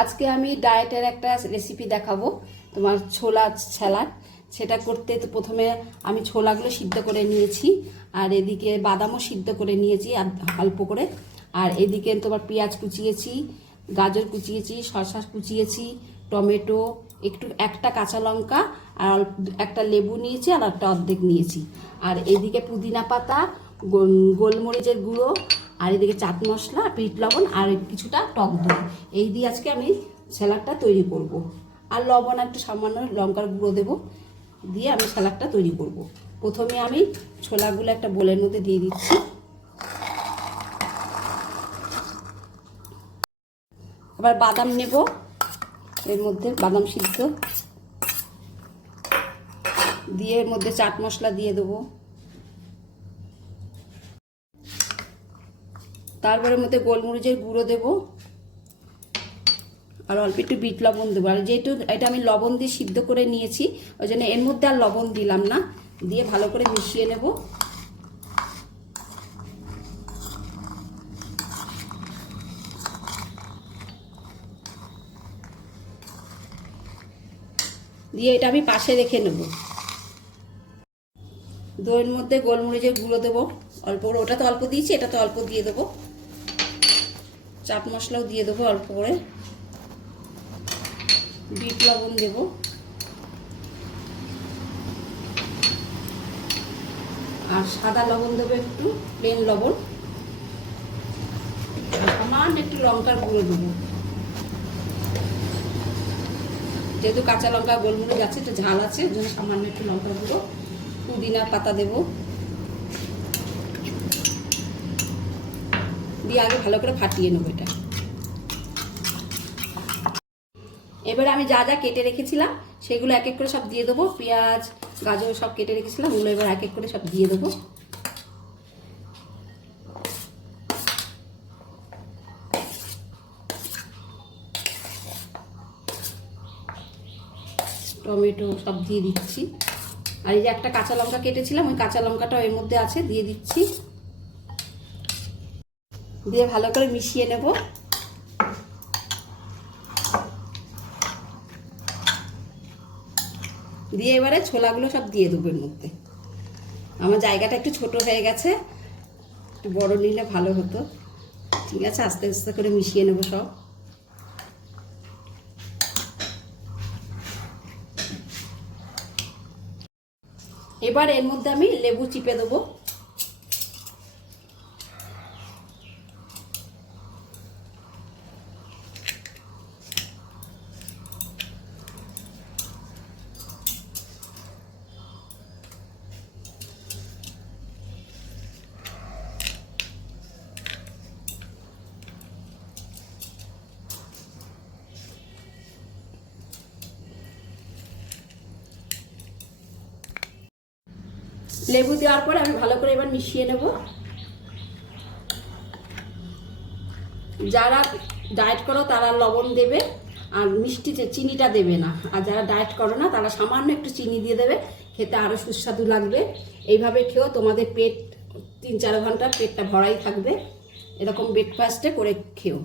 আজকে আমি ডায়েটের একটা রেসিপি দেখাবো তোমার ছোলা স্যালাড। সেটা করতে তো প্রথমে আমি ছোলাগুলো সিদ্ধ করে নিয়েছি, আর এদিকে বাদামও সিদ্ধ করে নিয়েছি আর অল্প করে, আর এদিকে তোমার পেঁয়াজ কুচিয়েছি, গাজর কুচিয়েছি, শসা কুচিয়েছি, টমেটো, একটা কাঁচা লঙ্কা আর একটা লেবু নিয়েছি আর একটা অর্ধেক নিয়েছি, আর এদিকে পুদিনা পাতা, গোলমরিচের গুঁড়ো, আর এদিকে চাট মশলা, বিট লবণ আর কিছুটা টক দই, এই দিয়ে আজকে আমি স্যালাডটা তৈরি করব। আর লবণ একটু সামান্য লঙ্কার গুঁড়ো দেবো, দিয়ে আমি স্যালাডটা তৈরি করব। প্রথমে আমি ছোলাগুলো একটা বোলের মধ্যে দিয়ে দিচ্ছি। আবার বাদাম নেব, এর মধ্যে বাদাম সিদ্ধ দিয়ে এর মধ্যে চাট মশলা দিয়ে দেবো, তারপরে মধ্যে গোলমরিচের গুঁড়ো দেবো আর অল্প একটু বিট লবণ দেবো। আর যেহেতু এটা আমি লবণ দিয়ে সিদ্ধ করে নিয়েছি, ওই জন্য এর মধ্যে আর লবণ দিলাম না, দিয়ে ভালো করে মিশিয়ে নেব। দিয়ে এটা আমি পাশে রেখে নেব। দইয়ের মধ্যে গোলমরিচের গুঁড়ো দেবো অল্প করে, ওটা তো অল্প দিয়েছি, এটা তো অল্প দিয়ে দেবো। চাট মশলাও দিয়ে দেবো অল্প করে, বিট লবণ দেবো, আর সাদা লবণ দেবো একটু, প্লেন লবণ, আর সামান্য একটু লঙ্কার গুঁড়ো দেবো। যেহেতু কাঁচা লঙ্কা গোলমরিচ আছে, একটু ঝাল আছে, ওই জন্য সামান্য একটু লঙ্কার গুঁড়ো, পুদিনার পাতা দেবো, দিয়ে আগে ভালো করে ফাটিয়ে নেবো এটা। এবারে আমি যা যা কেটে রেখেছিলাম সেগুলো এক এক করে সব দিয়ে দেবো। পেঁয়াজ, গাজর সব কেটে রেখেছিলাম, ওগুলো এবার এক এক করে সব দিয়ে দেবো। টমেটো সব দিয়ে দিচ্ছি, আর এই যে একটা কাঁচা লঙ্কা কেটেছিলাম, ওই কাঁচা লঙ্কাটাও এর মধ্যে আছে, দিয়ে দিচ্ছি। দিয়ে ভালো করে মিশিয়ে নেব। দিয়ে এবারে ছোলাগুলো সব দিয়ে দেবো এর মধ্যে। আমার জায়গাটা একটু ছোট হয়ে গেছে, একটু বড় নিলে ভালো হতো। ঠিক আছে, আস্তে আস্তে করে মিশিয়ে নেব সব। এবার এর মধ্যে আমি লেবু চিপে দেবো। লেবু দেওয়ার পরে আমি ভালো করে এবার মিশিয়ে নেব। যারা ডায়েট করো তারা লবণ দেবে, আর মিষ্টি চিনিটা দেবে না, আর যারা ডায়েট করো না তারা সামান্য একটু চিনি দিয়ে দেবে, খেতে আরও সুস্বাদু লাগবে। এইভাবে খেয়েও তোমাদের পেট 3-4 ঘন্টা পেটটা ভরাই থাকবে। এরকম ব্রেকফাস্টে করে খেও।